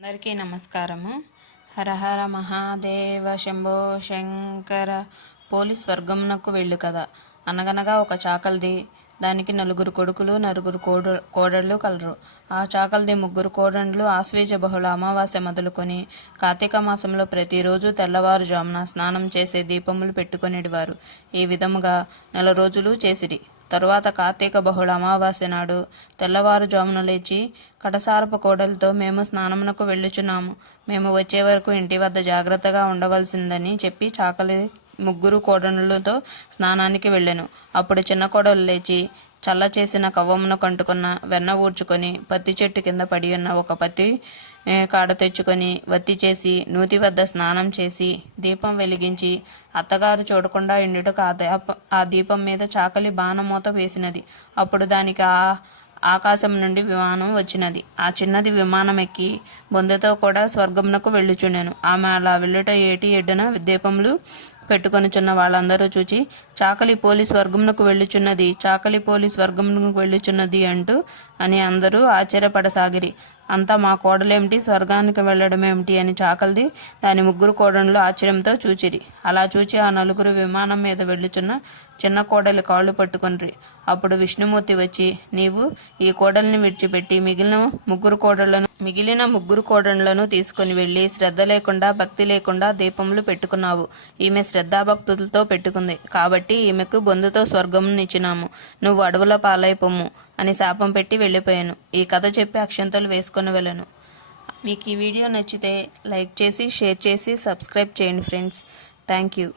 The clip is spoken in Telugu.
అందరికీ నమస్కారము. హర హర మహాదేవ శంభో శంకర. పోలీస్ వర్గమునకు వెళ్ళు కదా. అనగనగా ఒక చాకలిది, దానికి 4 కొడుకులు 4 కోడళ్ళు కలరు. ఆ చాకలిది 3 కోడండ్లు ఆశ్వేజ బహుళ అమావాస్య మొదలుకొని కార్తీక మాసంలో ప్రతిరోజు తెల్లవారుజామున స్నానం చేసే దీపములు పెట్టుకొనిడివారు. ఈ విధముగా 4 రోజులు చేసిరి. తరువాత కార్తీక బహుళ అమావాస్య నాడు తెల్లవారుజామున లేచి కడసారపు కోడలతో, మేము స్నానమునకు వెళ్ళుచున్నాము, మేము వచ్చే వరకు ఇంటి వద్ద జాగ్రత్తగా ఉండవలసిందని చెప్పి చాకలి 3 కోడళ్ళతో స్నానానికి వెళ్ళెను. అప్పుడు చిన్న కోడలు లేచి చల్ల చేసిన కవ్వమును కంటుకున్న వెన్న ఊడ్చుకొని పత్తి చెట్టు కింద పడి ఉన్న ఒక పత్తి కాడ తెచ్చుకొని వత్తి చేసి నూతి వద్ద స్నానం చేసి దీపం వెలిగించి అత్తగారు చూడకుండా ఇండుటకు ఆ దీపం మీద చాకలి బాణమూత వేసినది. అప్పుడు దానికి ఆకాశం నుండి విమానం వచ్చినది. ఆ చిన్నది విమానం ఎక్కి బొందెతో కూడా స్వర్గమునకు వెళ్ళుచుండెను. ఆమె అలా వెళ్ళుట ఏటి ఎడ్డున దీపములు పెట్టుకొనుచున్న వాళ్ళందరూ చూచి, చాకలి పోలీస్ వర్గమునకు వెళ్ళుచున్నది, చాకలి పోలీస్ వర్గమునకు వెళ్ళుచున్నది అని అందరూ ఆశ్చర్యపడసాగిరి. అంతా మా కోడలేమిటి స్వర్గానికి వెళ్ళడమేమిటి అని చాకలిది దాని 3 కోడళ్ళు ఆశ్చర్యంతో చూచిరి. అలా చూచి ఆ 4 విమానం మీద వెళ్ళుచున్న చిన్న కోడలి కాళ్ళు పట్టుకొనిరి. అప్పుడు విష్ణుమూర్తి వచ్చి, నీవు ఈ కోడల్ని విడిచిపెట్టి మిగిలిన ముగ్గురు కోడళ్లను తీసుకుని వెళ్ళి శ్రద్ధ లేకుండా భక్తి లేకుండా దీపములు పెట్టుకున్నావు. ఈమె శ్రద్ధాభక్తులతో పెట్టుకుంది కాబట్టి ఈమెకు బొందుతో స్వర్గమునిచ్చినాము, నువ్వు అడవుల పాలైపోము అని శాపం పెట్టి వెళ్ళిపోయాను. ఈ కథ చెప్పి అక్షంతలు వేసుకొని వెళ్ళను. మీకు ఈ వీడియో నచ్చితే లైక్ చేసి షేర్ చేసి సబ్స్క్రైబ్ చేయండి ఫ్రెండ్స్. Thank you.